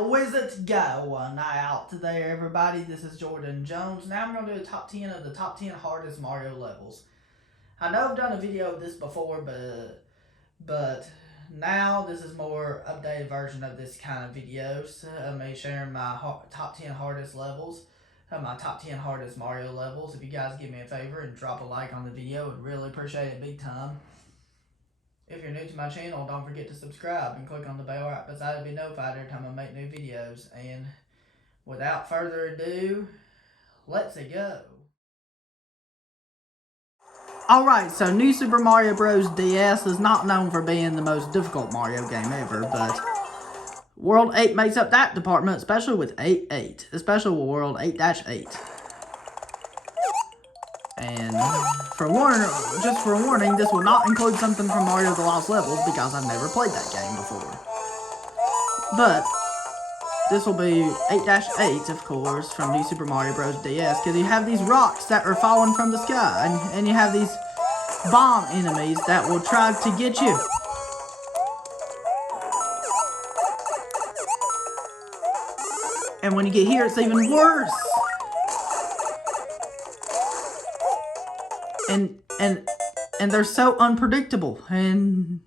How is it going out there, everybody? This is Jordan Jones. Now I'm going to do a top 10 of the top 10 hardest Mario levels. I know I've done a video of this before, but now this is more updated version of this kind of videos. Me sharing my top 10 hardest levels, my top 10 hardest Mario levels. If you guys give me a favor and drop a like on the video, I'd really appreciate it big time. If you're new to my channel, don't forget to subscribe and click on the bell right beside it to be notified every time I make new videos. And without further ado, let's go. Alright, so New Super Mario Bros. DS is not known for being the most difficult Mario game ever, but World 8 makes up that department, especially with 8-8, especially with World 8-8. And just for a warning, this will not include something from Mario The Lost Levels because I've never played that game before. But this will be 8-8, of course, from New Super Mario Bros. DS, because you have these rocks that are falling from the sky, and you have these bomb enemies that will try to get you. And when you get here, it's even worse. And they're so unpredictable, and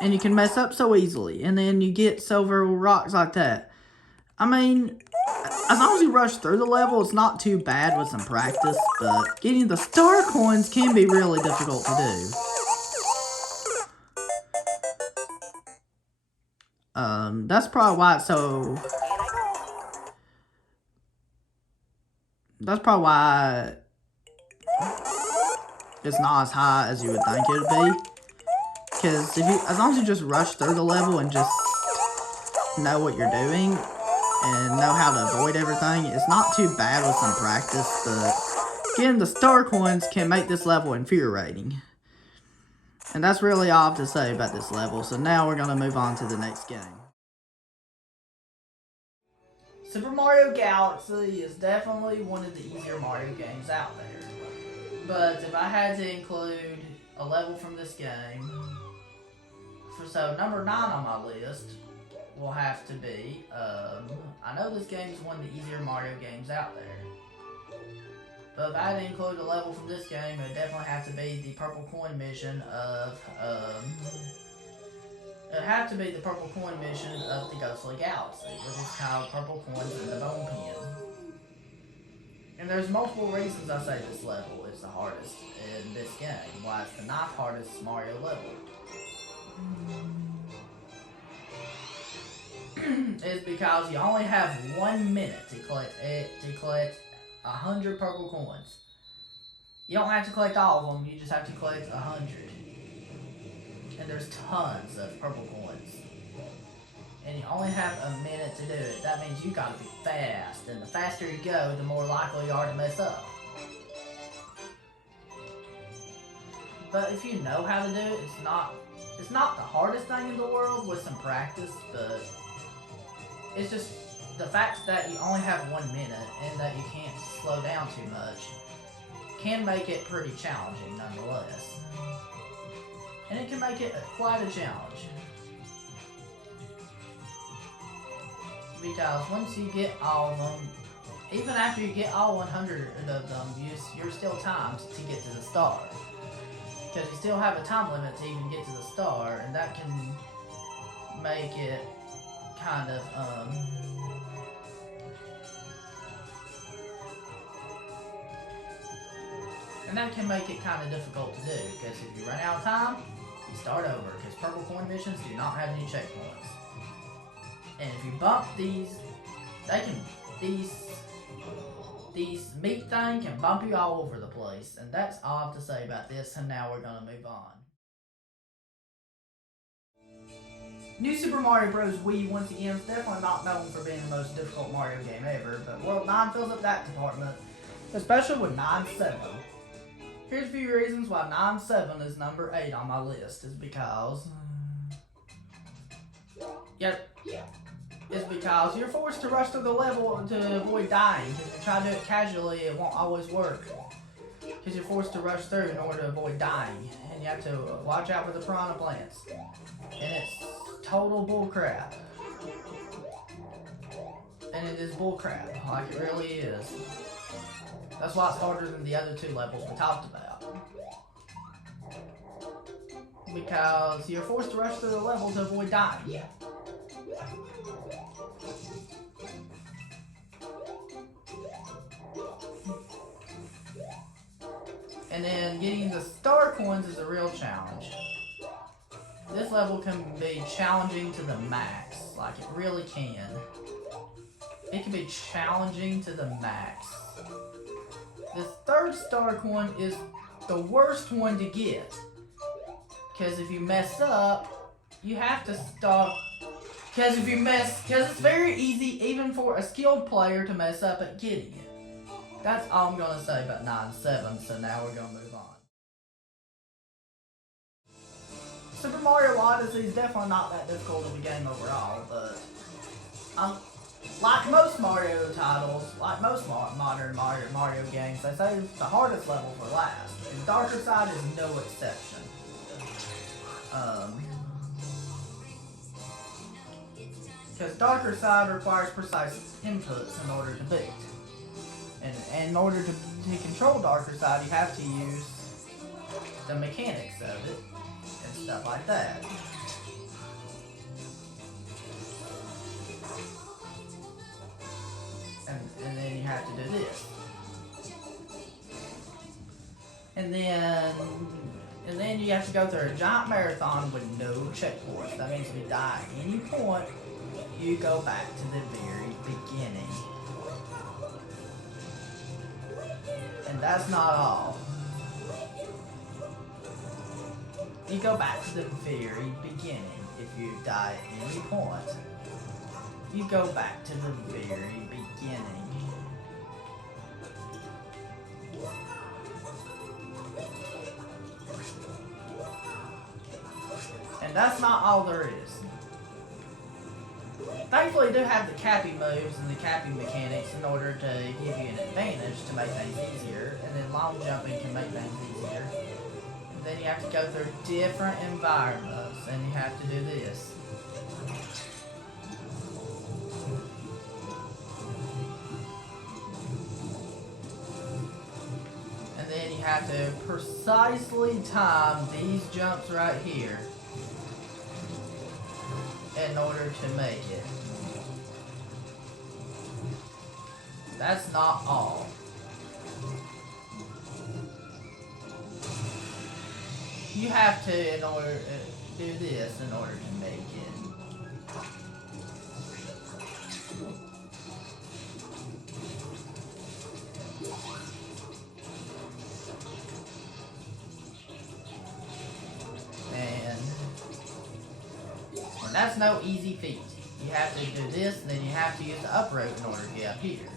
you can mess up so easily, and then you get silver rocks like that. I mean, as long as you rush through the level, it's not too bad with some practice, but getting the star coins can be really difficult to do. That's probably why it's so... That's probably why it's not as high as you would think it would be. Because as long as you just rush through the level and just know what you're doing and know how to avoid everything, it's not too bad with some practice, but getting the star coins can make this level infuriating. And that's really all I have to say about this level, so now we're going to move on to the next game. Super Mario Galaxy is definitely one of the easier Mario games out there. But if I had to include a level from this game, so number 9 on my list will have to be, I know this game is one of the easier Mario games out there. But if I had to include a level from this game, it would definitely have to be the Purple Coin mission of, it'd have to be the Purple Coin mission of the Ghostly Galaxy, which is called Purple Coins in the Bone Pen. And there's multiple reasons I say this level is the hardest in this game, why it's the 9th hardest Mario level. Is because you only have 1 minute to collect 100 purple coins. You don't have to collect all of them, you just have to collect 100. And there's tons of purple coins. And you only have a minute to do it. That means you gotta be fast. And the faster you go, the more likely you are to mess up. But if you know how to do it, it's not the hardest thing in the world with some practice, but it's just the fact that you only have 1 minute and that you can't slow down too much can make it pretty challenging nonetheless. And it can make it quite a challenge. Because once you get all of them, even after you get all 100 of them, you're still timed to get to the star. Because you still have a time limit to even get to the star, and that can make it kind of, difficult to do, because if you run out of time, you start over, because Purple Coin missions do not have any checkpoints. And if you bump these meat thing can bump you all over the place. And that's all I have to say about this, and now we're gonna move on. New Super Mario Bros. Wii, once again, is definitely not known for being the most difficult Mario game ever, but World 9 fills up that department, especially with 9-7. Here's a few reasons why 9-7 is number 8 on my list, is because... It's because you're forced to rush through the level to avoid dying. If you try to do it casually, it won't always work. Because you're forced to rush through in order to avoid dying. And you have to watch out for the piranha plants. And it's total bullcrap. and it is bullcrap, like it really is. That's why it's harder than the other two levels we talked about. Because you're forced to rush through the level to avoid dying. And then getting the star coins is a real challenge. This level can be challenging to the max, like it really can. It can be challenging to the max. The third star coin is the worst one to get. Because if you mess up, you have to stop. Because it's very easy even for a skilled player to mess up at getting it. That's all I'm going to say about 9-7, so now we're going to move on. Super Mario Odyssey is definitely not that difficult of a game overall, but like most Mario titles, like most modern Mario games, they save the hardest level for last, and Darker Side is no exception. Because Darker Side requires precise inputs in order to beat. And in order to control Darker Side, you have to use the mechanics of it and stuff like that. And then you have to do this. And then you have to go through a giant marathon with no checkpoints. That means if you die at any point, you go back to the very beginning. And that's not all. You go back to the very beginning if you die at any point. You go back to the very beginning. And that's not all there is. Thankfully, you do have the cappy moves and the capping mechanics in order to give you an advantage to make things easier, and then long jumping can make things easier. And then you have to go through different environments, and you have to do this. And then you have to precisely time these jumps right here in order to make it. That's not all. You have to, in order to do this, in order to make it. And that's no easy feat. You have to do this, and then you have to use the up rope in order to get up here.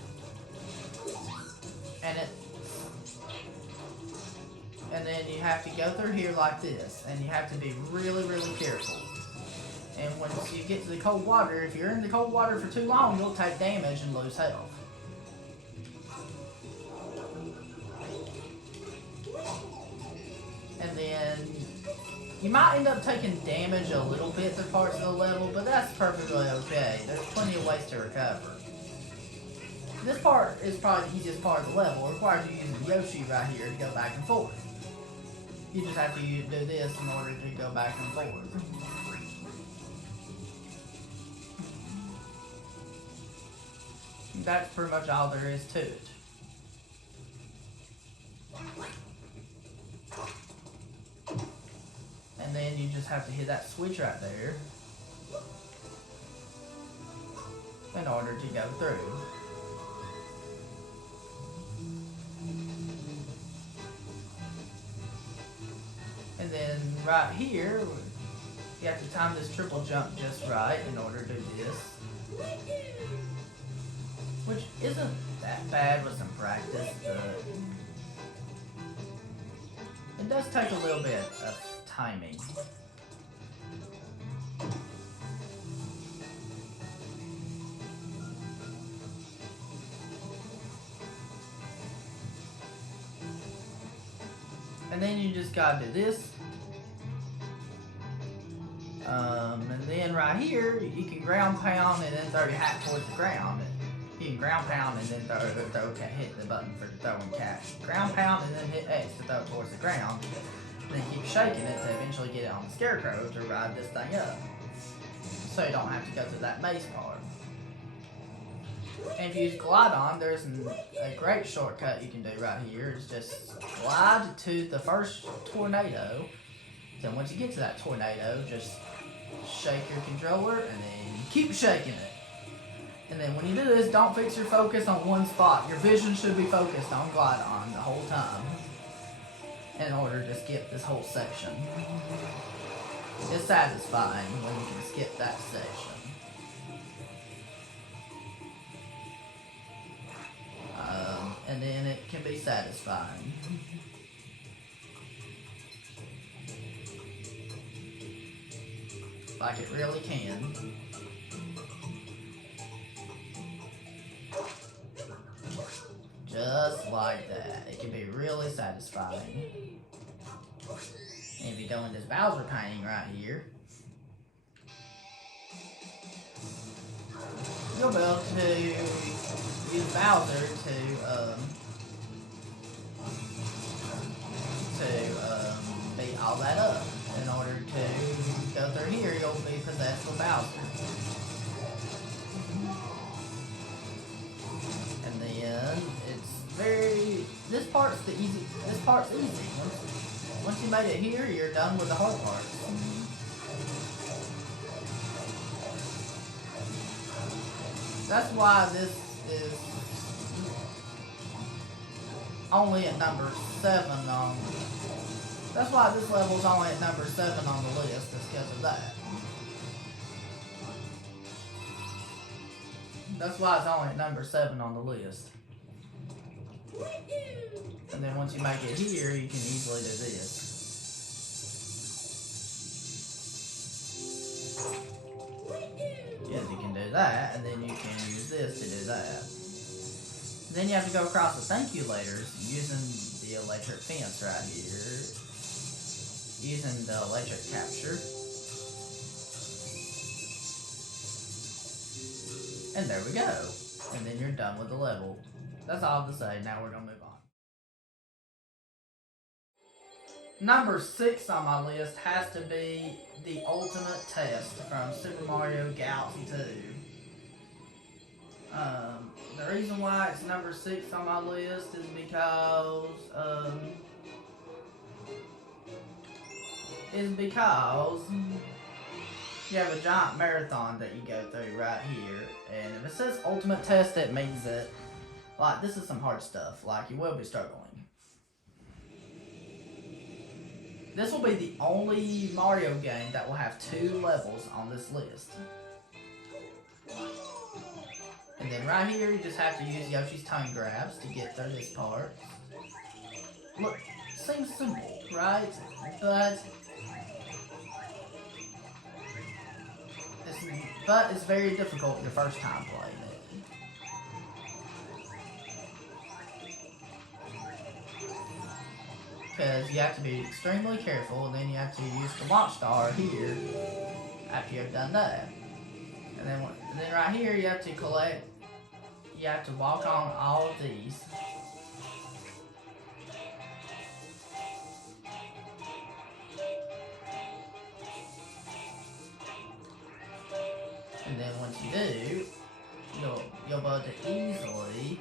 And then you have to go through here like this, and you have to be really, really careful. And once you get to the cold water, if you're in the cold water for too long, you'll take damage and lose health. And then you might end up taking damage a little bit through parts of the level, but that's perfectly okay. There's plenty of ways to recover. This part is probably the easiest part of the level. It requires you using Yoshi right here to go back and forth. You just have to do this in order to go back and forth. That's pretty much all there is to it. And then you just have to hit that switch right there in order to go through. And then right here, you have to time this triple jump just right in order to do this. Which isn't that bad with some practice, but it does take a little bit of timing. And then you just gotta do this. And then right here, you can ground pound and then throw your hat towards the ground. You can ground pound and then hit the button for throwing cash. Ground pound and then hit X to throw towards the ground. And then keep shaking it to eventually get it on the scarecrow to ride this thing up. So you don't have to go through that maze part. And if you use Glide-On, there's a great shortcut you can do right here. It's just glide to the first tornado. Then once you get to that tornado, just shake your controller and then keep shaking it. And then when you do this, don't fix your focus on one spot. Your vision should be focused on Glide-On the whole time in order to skip this whole section. It's satisfying when you can skip that section. And then it can be satisfying. Like it really can. Just like that. It can be really satisfying. And if you go in this Bowser painting right here, you'll be able to use Bowser to beat all that up. In order to go through here, you'll be possessed with Bowser. And then this part's easy. Once you made it here, you're done with the hard parts. That's why this is only at number 7 on. That's why this level is only at number 7 on the list. It's because of that. That's why it's only at number 7 on the list. And then once you make it here, you can easily do this. Yes, you can do that, and then you can use this to do that. Then you have to go across the thank you letters using the electric fence right here. Using the electric capture. And there we go. And then you're done with the level. That's all I have to say. Now we're going to move on. Number 6 on my list has to be the ultimate test from Super Mario Galaxy 2. The reason why it's number 6 on my list is because you have a giant marathon that you go through right here, and if it says ultimate test, it means that, like, this is some hard stuff, like, you will be struggling. This will be the only Mario game that will have 2 levels on this list. And then right here, you just have to use Yoshi's tongue grabs to get through this part. Look, seems simple, right? But it's very difficult your first time playing it. Because you have to be extremely careful, and then you have to use the launch star here after you have done that. And then right here you have to walk on all of these. And then once you do, you'll be able to easily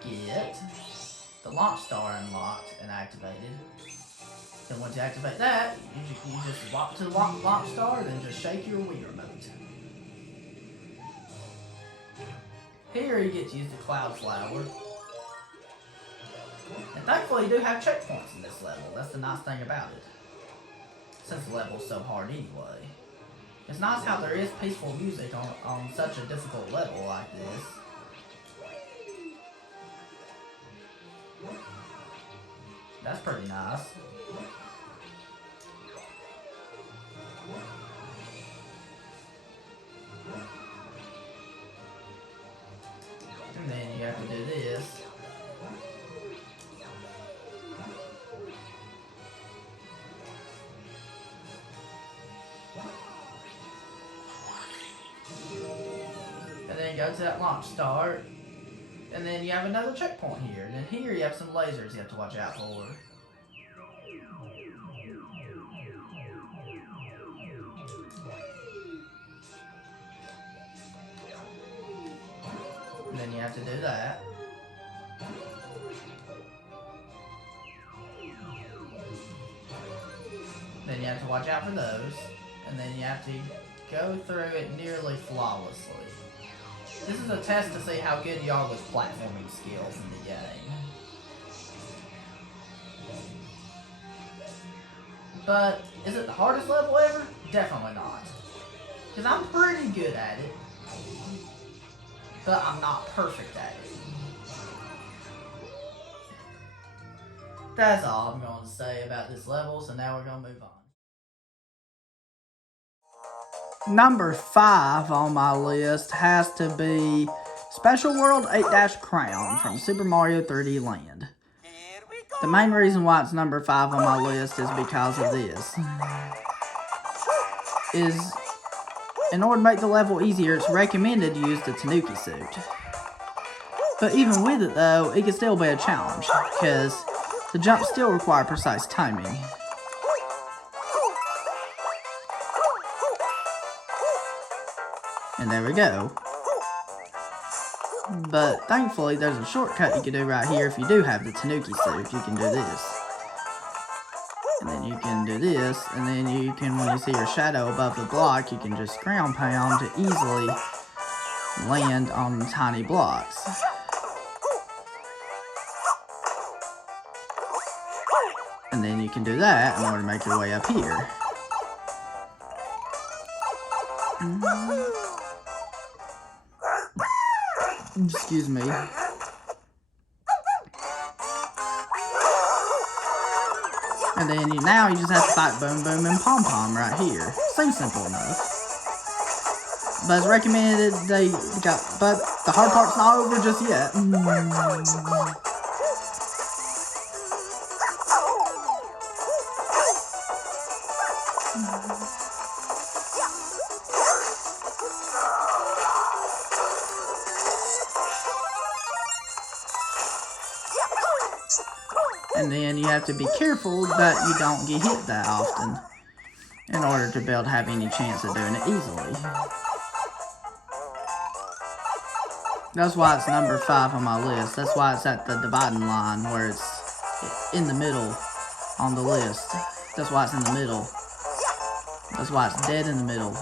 get the launch star unlocked and activated. Then once you activate that, you just walk to the launch star, then just shake your Wii remote. Here you get to use the Cloud Flower. And thankfully you do have checkpoints in this level. That's the nice thing about it. Since the level's so hard anyway. It's nice how there is peaceful music on such a difficult level like this. That's pretty nice. And then you have to do this. And then go to that launch star, And then you have another checkpoint here. And then here you have some lasers you have to watch out for. And then you have to do that. Then you have to watch out for those. And then you have to go through it nearly flawlessly. This is a test to see how good you are with platforming skills in the game. But, is it the hardest level ever? Definitely not. Because I'm pretty good at it. But I'm not perfect at it. That's all I'm going to say about this level, so now we're going to move on. Number 5 on my list has to be Special World 8-Crown from Super Mario 3D Land. The main reason why it's number 5 on my list is because of this. In order to make the level easier, it's recommended to use the Tanuki suit. But even with it though, it can still be a challenge, because the jumps still require precise timing. And there we go. But thankfully there's a shortcut you can do right here. If you do have the Tanuki suit, you can do this. And then you can do this, and then you can, when you see your shadow above the block, you can just ground pound to easily land on tiny blocks. And then you can do that in order to make your way up here. Excuse me. And then now you just have to fight Boom Boom and Pom Pom right here. Seems simple enough. But it's recommended but the hard part's not over just yet. And then you have to be careful that you don't get hit that often in order to be able to have any chance of doing it easily. That's why it's number 5 on my list. That's why it's at the dividing line where it's in the middle on the list. That's why it's in the middle. That's why it's dead in the middle.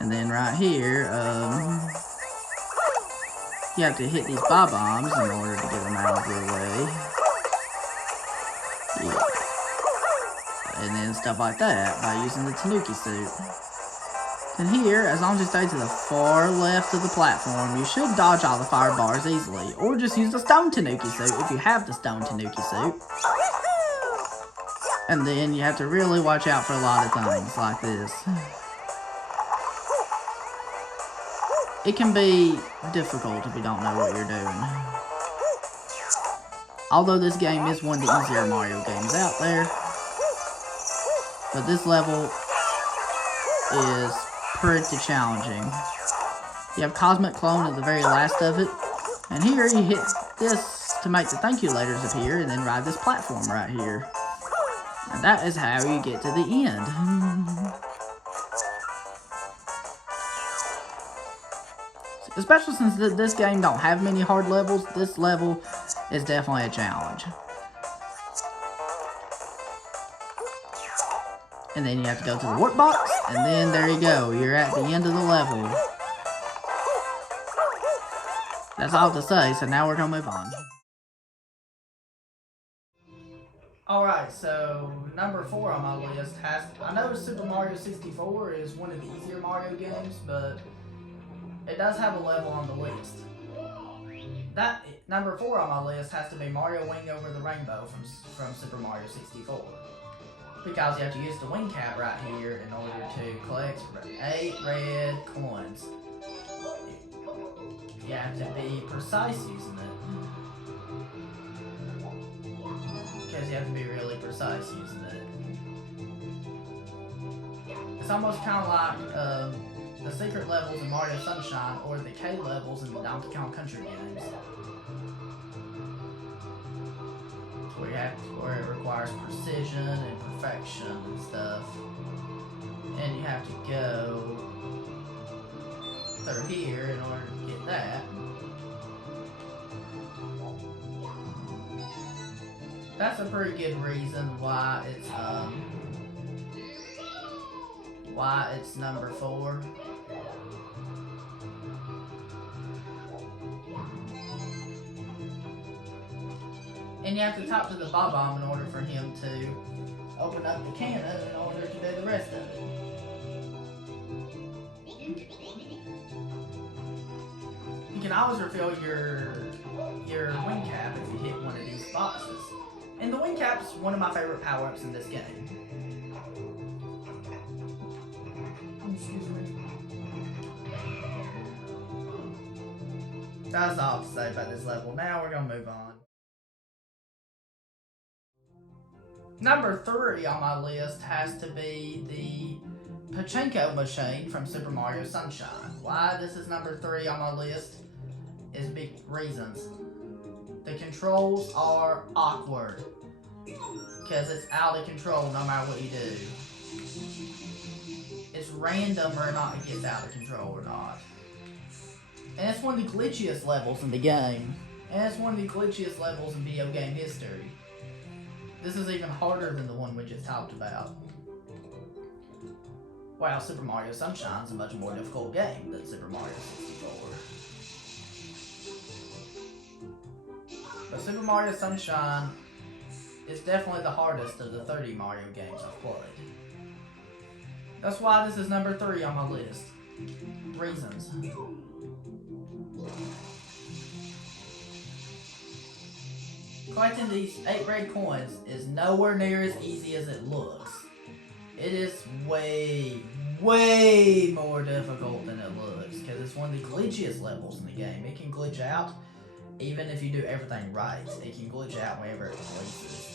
And then right here, you have to hit these bob-bombs in order to get them out of your way. Yeah. And then stuff like that by using the Tanuki suit. And here, as long as you stay to the far left of the platform, you should dodge all the fire bars easily. Or just use the stone Tanuki suit if you have the stone Tanuki suit. And then you have to really watch out for a lot of things like this. It can be difficult if you don't know what you're doing. Although this game is one of the easier Mario games out there. But this level is pretty challenging. You have Cosmic Clone at the very last of it. And here you hit this to make the thank you letters appear and then ride this platform right here. And that is how you get to the end. Especially since this game don't have many hard levels, this level is definitely a challenge. And then you have to go to the warp box, and then there you go, you're at the end of the level. That's all to say, so now we're gonna move on. Alright, so number 4 on my list I know Super Mario 64 is one of the easier Mario games, but it does have a level on the list. That number 4 on my list has to be Mario Wing Over the Rainbow from Super Mario 64. Because you have to use the wing cap right here in order to collect 8 red coins. You have to be precise using it. Because you have to be really precise using it. It's almost kind of like the secret levels in Mario Sunshine or the K levels in the Donkey Kong Country games. Where it requires precision and perfection and stuff. And you have to go through here in order to get that. That's a pretty good reason why it's number 4. And you have to talk to the Bob-omb in order for him to open up the cannon in order to do the rest of it. You can always refill your wing cap if you hit one of these boxes. And the wing cap's one of my favorite power-ups in this game. Excuse me. That's all to say about this level. Now we're gonna move on. Number 3 on my list has to be the Pachinko machine from Super Mario Sunshine. Why this is number 3 on my list is big reasons. The controls are awkward because it's out of control no matter what you do. It's random or not it gets out of control or not. And it's one of the glitchiest levels in the game. And it's one of the glitchiest levels in video game history. This is even harder than the one we just talked about. While Super Mario Sunshine is a much more difficult game than Super Mario 64. But Super Mario Sunshine is definitely the hardest of the 30 Mario games I've played. That's why this is number 3 on my list. Reasons. Collecting these 8 red coins is nowhere near as easy as it looks. It is way more difficult than it looks because it's one of the glitchiest levels in the game. It can glitch out even if you do everything right. It can glitch out whenever it releases.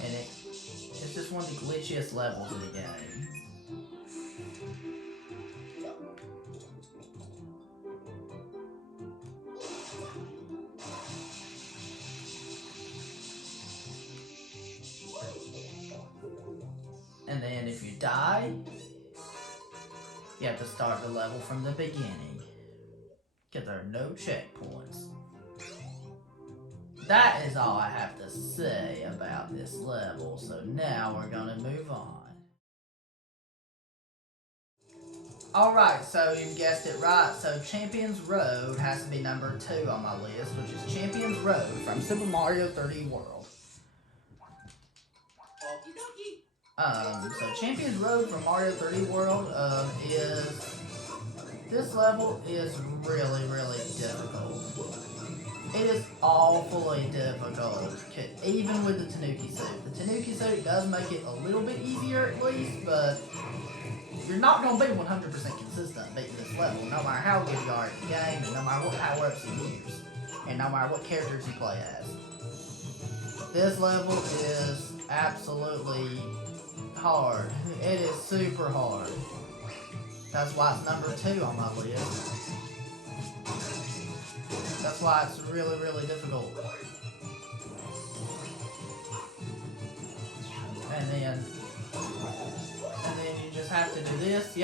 And it's just one of the glitchiest levels of the game. And then if you die, you have to start the level from the beginning. Because there are no checkpoints. That is all I have to say about this level. So now we're gonna move on. Alright, so you guessed it right. So Champions Road has to be number 2 on my list, which is Champions Road from Super Mario 3D World. So Champions Road from Mario 3D World this level is really difficult. It is awfully difficult, even with the Tanuki suit. The Tanuki suit does make it a little bit easier at least, but you're not going to be 100% consistent beating this level, no matter how good you are at the game, and no matter what power-ups you use, and no matter what characters you play as. This level is absolutely hard. It is super hard. That's why it's number 2 on my list. That's why it's really difficult. And then you just have to do this.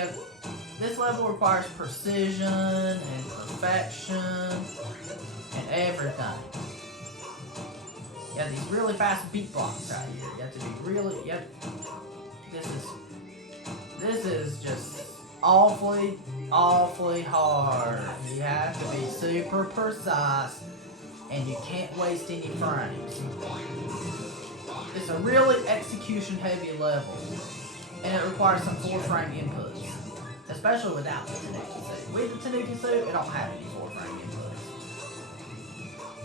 This level requires precision and perfection and everything. You have these really fast beat blocks out here. You have to be really. This is just awfully hard. You have to be super precise, and you can't waste any frames. It's a really execution-heavy level, and it requires some 4-frame inputs, especially without the Tanuki suit. With the Tanuki suit, it don't have any 4-frame inputs.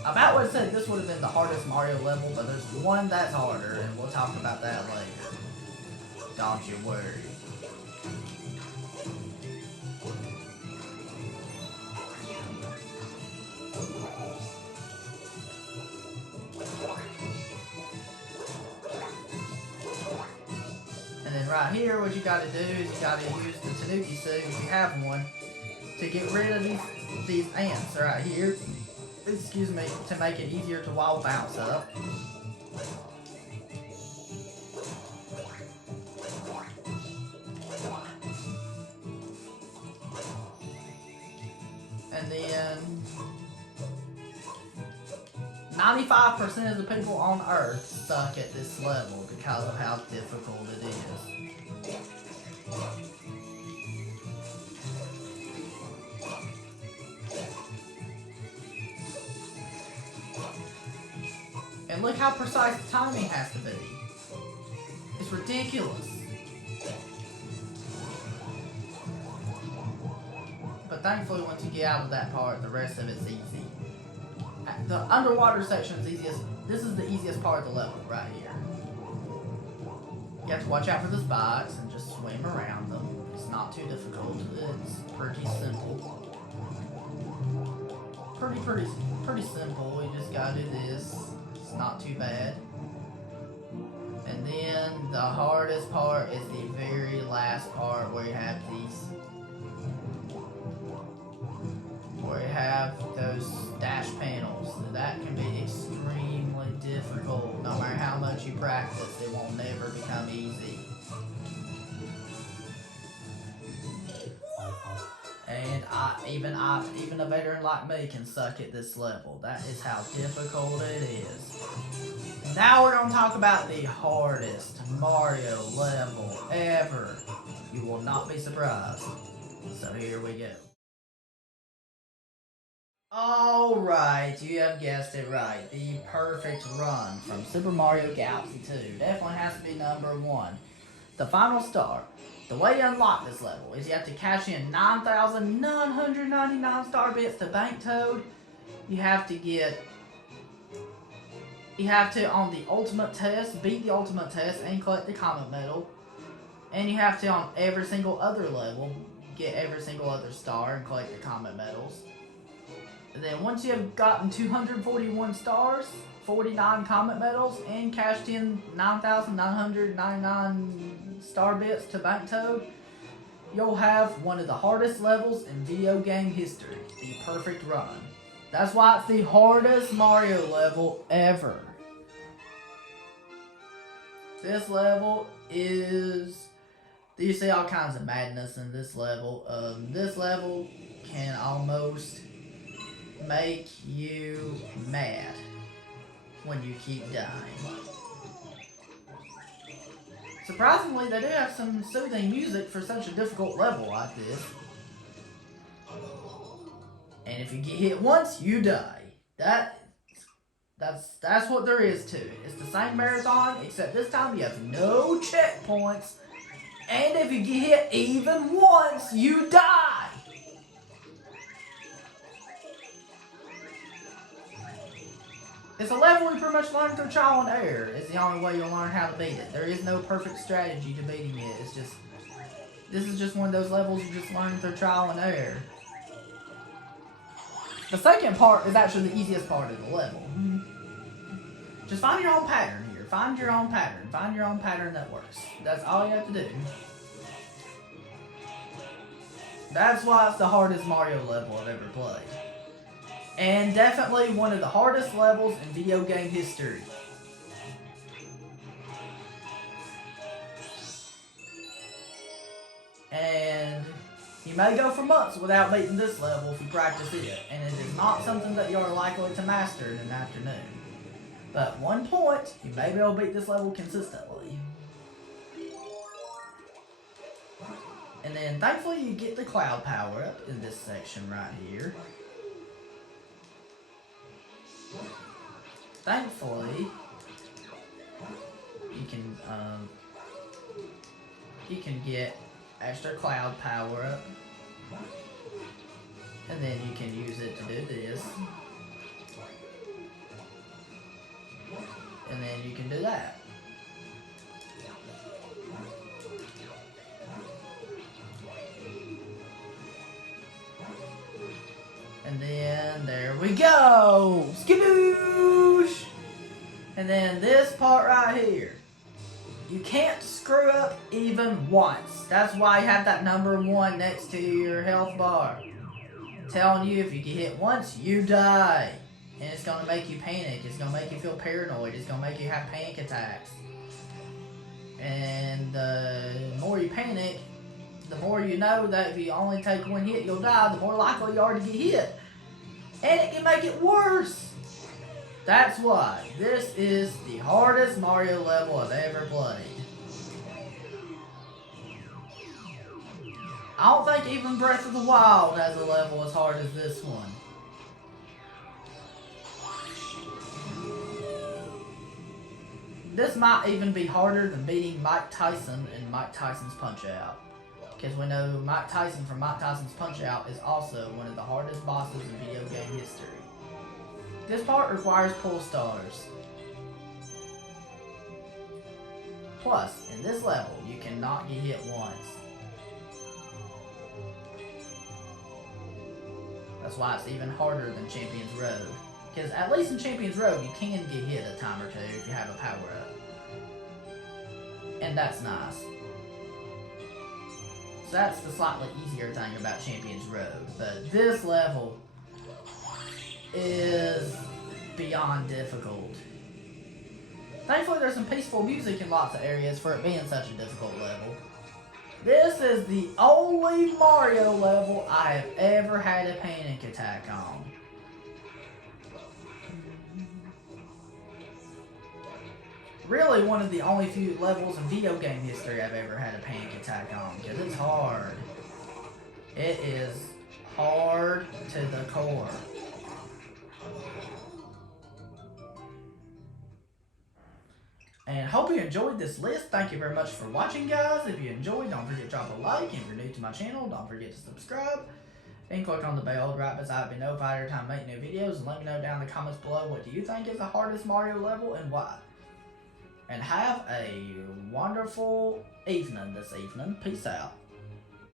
I about would say this would have been the hardest Mario level, but there's one that's harder, and we'll talk about that later. Don't you worry. right here, what you gotta do is you gotta use the Tanuki suit, if you have one, to get rid of these ants right here. Excuse me, to make it easier to wall bounce up. And then 95% of the people on Earth suck at this level because of how difficult it is. And look how precise the timing has to be. It's ridiculous. But thankfully, once you get out of that part, the rest of it's easy. The underwater section is easiest. This is the easiest part of the level right here. You have to watch out for the spikes and just swim around them. It's not too difficult. It's pretty simple. Pretty simple. You just gotta do this. It's not too bad. And then the hardest part is the very last part where you have those dash panels. That can be extremely difficult. No matter how much you practice, it won't never become easy. And even a veteran like me can suck at this level. That is how difficult it is. Now we're going to talk about the hardest Mario level ever. You will not be surprised. So here we go. Alright, you have guessed it right. The perfect run from Super Mario Galaxy 2 definitely has to be number 1. The final star. The way you unlock this level is you have to cash in 9,999 star bits to Bank Toad. You have to, on the ultimate test, beat the ultimate test and collect the Comet Medal. And you have to, on every single other level, get every single other star and collect the Comet Medals. And then once you have gotten 241 stars, 49 Comet Medals, and cashed in 9,999 star bits to Bank Toad, you'll have one of the hardest levels in video game history, the perfect run. That's why it's the hardest Mario level ever. This level is... You see all kinds of madness in this level. This level can almost make you mad when you keep dying. Surprisingly, they do have some soothing music for such a difficult level like this. And if you get hit once, you die. That's what there is to it. It's the same marathon, except this time you have no checkpoints. And if you get hit even once, you die. It's a level you pretty much learn through trial and error. It's the only way you'll learn how to beat it. There is no perfect strategy to beating it. This is just one of those levels you just learn through trial and error. The second part is actually the easiest part of the level. Just find your own pattern here. Find your own pattern. Find your own pattern that works. That's all you have to do. That's why it's the hardest Mario level I've ever played. And definitely one of the hardest levels in video game history. And you may go for months without beating this level if you practice it. And it is not something that you are likely to master in an afternoon. But at one point, you may be able to beat this level consistently. And then thankfully you get the cloud power up in this section right here. Thankfully, you can get extra cloud power up, and then you can use it to do this, and then you can do that. And then there we go! Skadoosh! And then this part right here. You can't screw up even once. That's why you have that number 1 next to your health bar. Telling you if you get hit once, you die. And it's going to make you panic. It's going to make you feel paranoid. It's going to make you have panic attacks. And the more you panic, the more you know that if you only take 1 hit, you'll die, the more likely you are to get hit. And it can make it worse. That's why this is the hardest Mario level I've ever played. I don't think even Breath of the Wild has a level as hard as this one. This might even be harder than beating Mike Tyson in Mike Tyson's Punch-Out! Because we know Mike Tyson from Mike Tyson's Punch-Out! Is also one of the hardest bosses in video game history. This part requires pull stars. Plus, in this level, you cannot get hit once. That's why it's even harder than Champion's Road. Because at least in Champion's Road, you can get hit a time or two if you have a power-up. And that's nice. So that's the slightly easier thing about Champion's Road. But this level is beyond difficult. Thankfully, there's some peaceful music in lots of areas for it being such a difficult level. This is the only Mario level I have ever had a panic attack on. Really one of the only few levels in video game history I've ever had a panic attack on, because it's hard. It is hard to the core. And hope you enjoyed this list. Thank you very much for watching, guys. If you enjoyed, don't forget to drop a like. And if you're new to my channel, don't forget to subscribe. And click on the bell right beside it to be notified every time I make new videos. And let me know down in the comments below what do you think is the hardest Mario level and why. And have a wonderful evening this evening. Peace out.